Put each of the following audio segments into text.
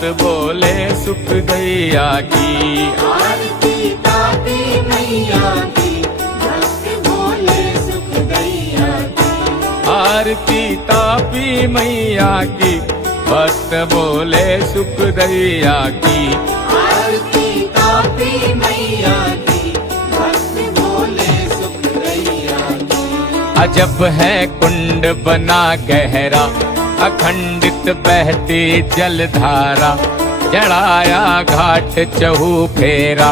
भक्त बोले सुख दैया की। आरती तापी मैया की, भक्त बोले सुख दैया की। आरती तापी मैया की, भक्त बोले सुख दैया की। आरती तापी मैया की, भक्त बोले सुख दैया की। अजब है कुंड बना गहरा, अखंडित बहती जलधारा। चढ़ाया घाट चहु फेरा,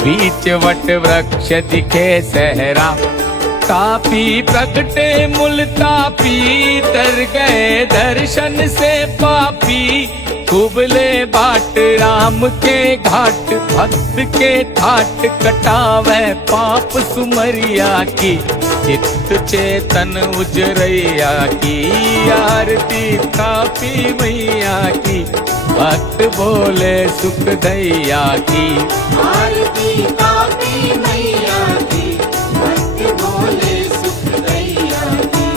बीच वट वृक्ष दिखे सहरा। तापी प्रगटे मूल तापी, तर गए दर्शन से पापी। कुबले बाट राम के घाट, भक्त के ठाट कटावे पाप सुमरिया की। चित्त चेतन उजरैया की, आरती तापी मैया की, भक्त बोले सुख दैया की। आरती तापी मैया की, भक्त बोले सुख दैया की।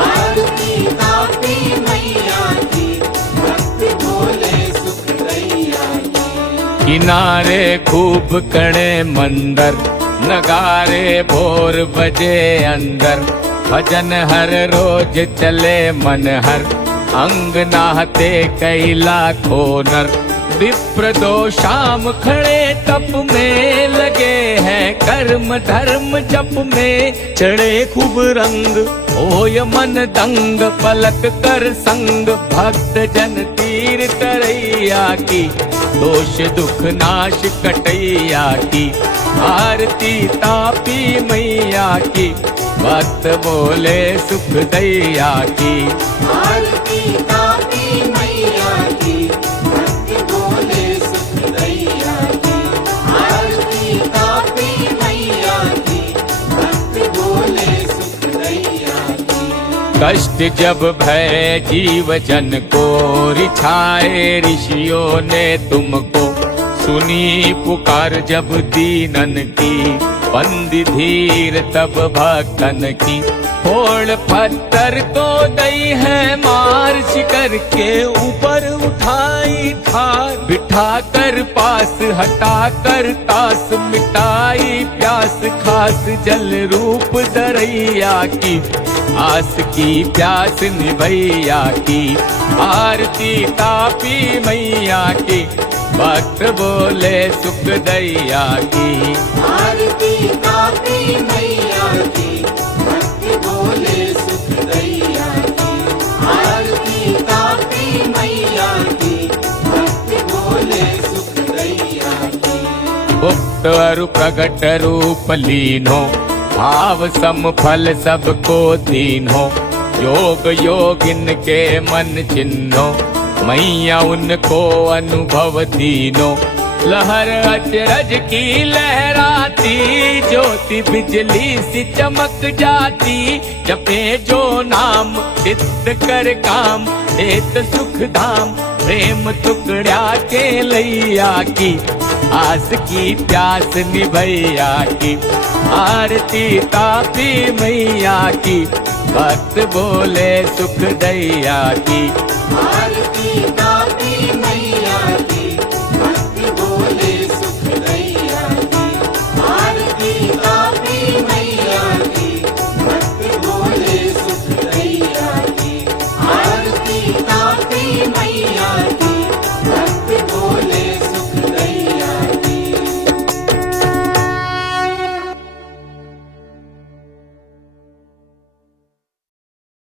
आरती तापी मैया की, भक्त बोले सुख दैया की। किनारे खूब कड़े मंदर, नगारे भोर बजे अंदर। भजन हर रोज चले मन हर, अंग नाहते कई लाखों नर। विप्र दो शाम खड़े तप में, लगे हैं कर्म धर्म जप में। चढ़े खूब रंग होय मन दंग, पलक कर संग भक्त जन तीर तरैया की। दोष दुख नाश कटैया की, आरती तापी मैया की, भक्त बोले सुख दैया की। आरती तापी मैया की, भक्त बोले सुख दैया की। आरती तापी मैया की, भक्त बोले सुख दैया की। कष्ट जब भय जीव जन को, रिछाए ऋषियों ने तुमको। सुनी पुकार जब दीनन की, बंदी धीर तब भक्तन की। फोड़ पत्थर को दई है मार, शिकर के ऊपर उठाई ठार। बिठा कर पास हटा कर तास, मिटाई प्यास खास जल रूप दरैया की। आस की प्यास निभैया की, आरती तापी मैया की, भक्त बोले सुख दैया की। आरती तापी मैया की, भक्त बोले सुख दैया की। आरती तापी मैया की, भक्त बोले सुख दैया की। गुप्त अरु प्रगट रूप लीनो, भाव सम फल सबको दीनो। योग योगिन के मन चिन्हो, मैया उनको अनुभव दीनो। लहर अचरज की लहराती, ज्योति बिजली सी चमक जाती। जपे जो नाम सिद्ध कर काम, देत सुख धाम। प्रेम टुकड़ा के लैया की, आस की प्यास निभैया की। आरती तापी मैया की, भक्त बोले सुख दैया की। आरती